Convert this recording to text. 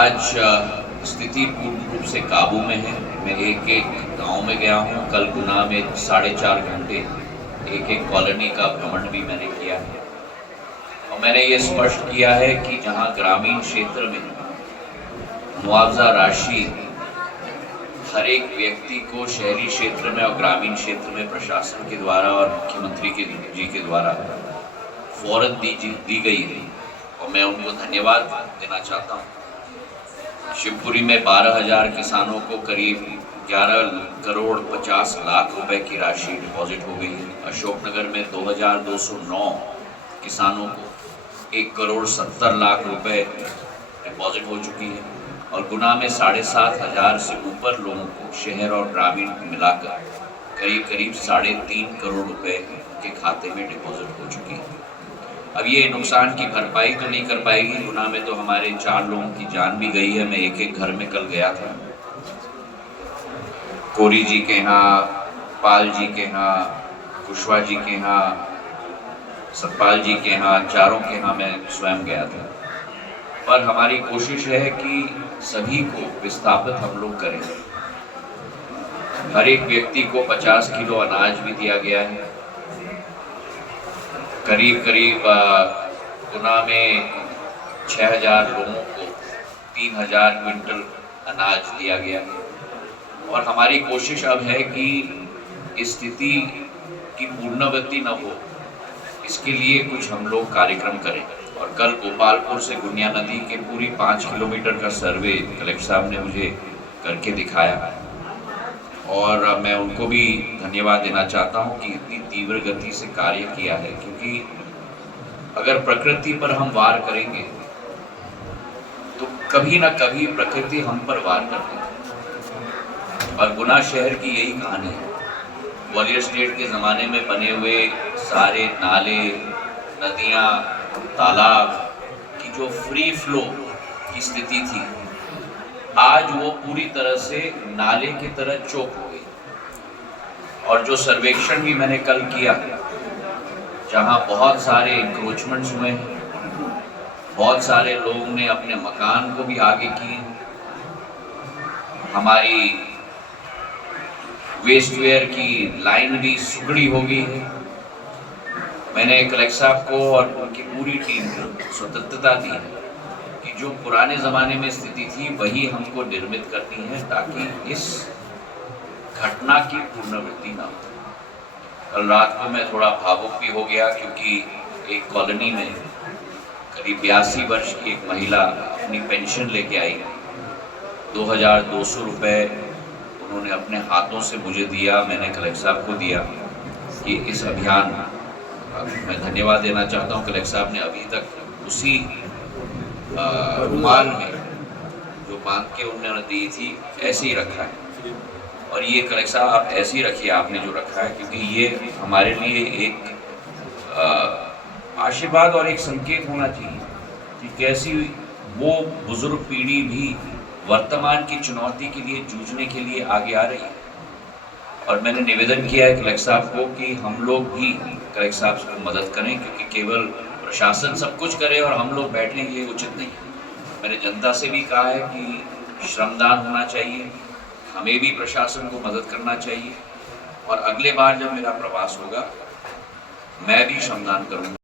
आज स्थिति पूर्ण रूप से काबू में है। मैं एक एक गांव में गया हूं। कल गुना में 4.5 घंटे एक एक कॉलोनी का भ्रमण भी मैंने किया है और मैंने ये स्पष्ट किया है कि जहां ग्रामीण क्षेत्र में मुआवजा राशि हर एक व्यक्ति को शहरी क्षेत्र में और ग्रामीण क्षेत्र में प्रशासन के द्वारा और मुख्यमंत्री जी के द्वारा फौरन दी गई है और मैं उनको धन्यवाद देना चाहता हूँ। शिवपुरी में 12,000 किसानों को करीब 11 करोड़ 50 लाख रुपए की राशि डिपॉजिट हो गई है। अशोकनगर में 2,209 किसानों को 1 करोड़ 70 लाख रुपए डिपॉजिट हो चुकी है और गुना में 7,500 से ऊपर लोगों को शहर और ग्रामीण मिलाकर करीब 3.5 करोड़ रुपए के खाते में डिपॉजिट हो चुकी है। अब ये नुकसान की भरपाई तो नहीं कर पाएगी। गुना में तो हमारे 4 लोगों की जान भी गई है। मैं एक एक घर में कल गया था, कोरी जी के यहाँ, पाल जी के यहाँ, कुशवाहा जी के यहाँ, सतपाल जी के यहाँ, चारों के यहाँ मैं स्वयं गया था। पर हमारी कोशिश है कि सभी को विस्थापित हम लोग करें। हर एक व्यक्ति को 50 किलो अनाज भी दिया गया है। करीब गुना में 6,000 लोगों को 3,000 क्विंटल अनाज दिया गया है और हमारी कोशिश अब है कि स्थिति की पुनरावृत्ति न हो, इसके लिए कुछ हम लोग कार्यक्रम करें। और कल गोपालपुर से गुनिया नदी के पूरी 5 किलोमीटर का सर्वे कलेक्टर साहब ने मुझे करके दिखाया और मैं उनको भी धन्यवाद देना चाहता हूं कि इतनी तीव्र गति से कार्य किया है, क्योंकि अगर प्रकृति पर हम वार करेंगे तो कभी ना कभी प्रकृति हम पर वार करती है। और गुना शहर की यही कहानी है। ग्वालियर स्टेट के ज़माने में बने हुए सारे नाले, नदियाँ, तालाब की जो फ्री फ्लो की स्थिति थी, आज वो पूरी तरह से नाले की तरह चौक हो गई। और जो सर्वेक्षण भी मैंने कल किया, जहां बहुत सारे इंक्रोचमेंट्स हुए, बहुत सारे लोगों ने अपने मकान को भी आगे किए, हमारी वेस्टवेयर की लाइन भी सुगड़ी हो गई है। मैंने कलेक्टर साहब को और उनकी पूरी टीम को स्वतंत्रता दी है कि जो पुराने ज़माने में स्थिति थी वही हमको निर्मित करनी है, ताकि इस घटना की पुनरावृत्ति ना हो। कल रात को मैं थोड़ा भावुक भी हो गया, क्योंकि एक कॉलोनी में करीब 82 वर्ष की एक महिला अपनी पेंशन लेके आई। 2,200 रुपये उन्होंने अपने हाथों से मुझे दिया, मैंने कलेक्टर साहब को दिया कि इस अभियान मैं धन्यवाद देना चाहता हूँ। कलेक्टर साहब ने अभी तक उसी रुमाल में जो बांध के उन्होंने दी थी ऐसे ही रखा है और ये कलेक्टर साहब आप ऐसे ही रखिए, आपने जो रखा है, क्योंकि ये हमारे लिए एक आशीर्वाद और एक संकेत होना चाहिए कि कैसी वो बुजुर्ग पीढ़ी भी वर्तमान की चुनौती के लिए जूझने के लिए आगे आ रही है। और मैंने निवेदन किया है कलेक्टर साहब को कि हम लोग भी कलेक्टर साहब को मदद करें, क्योंकि केवल प्रशासन सब कुछ करे और हम लोग बैठे ये उचित नहीं। मैंने जनता से भी कहा है कि श्रमदान होना चाहिए, हमें भी प्रशासन को मदद करना चाहिए और अगले बार जब मेरा प्रवास होगा मैं भी श्रमदान करूँगा।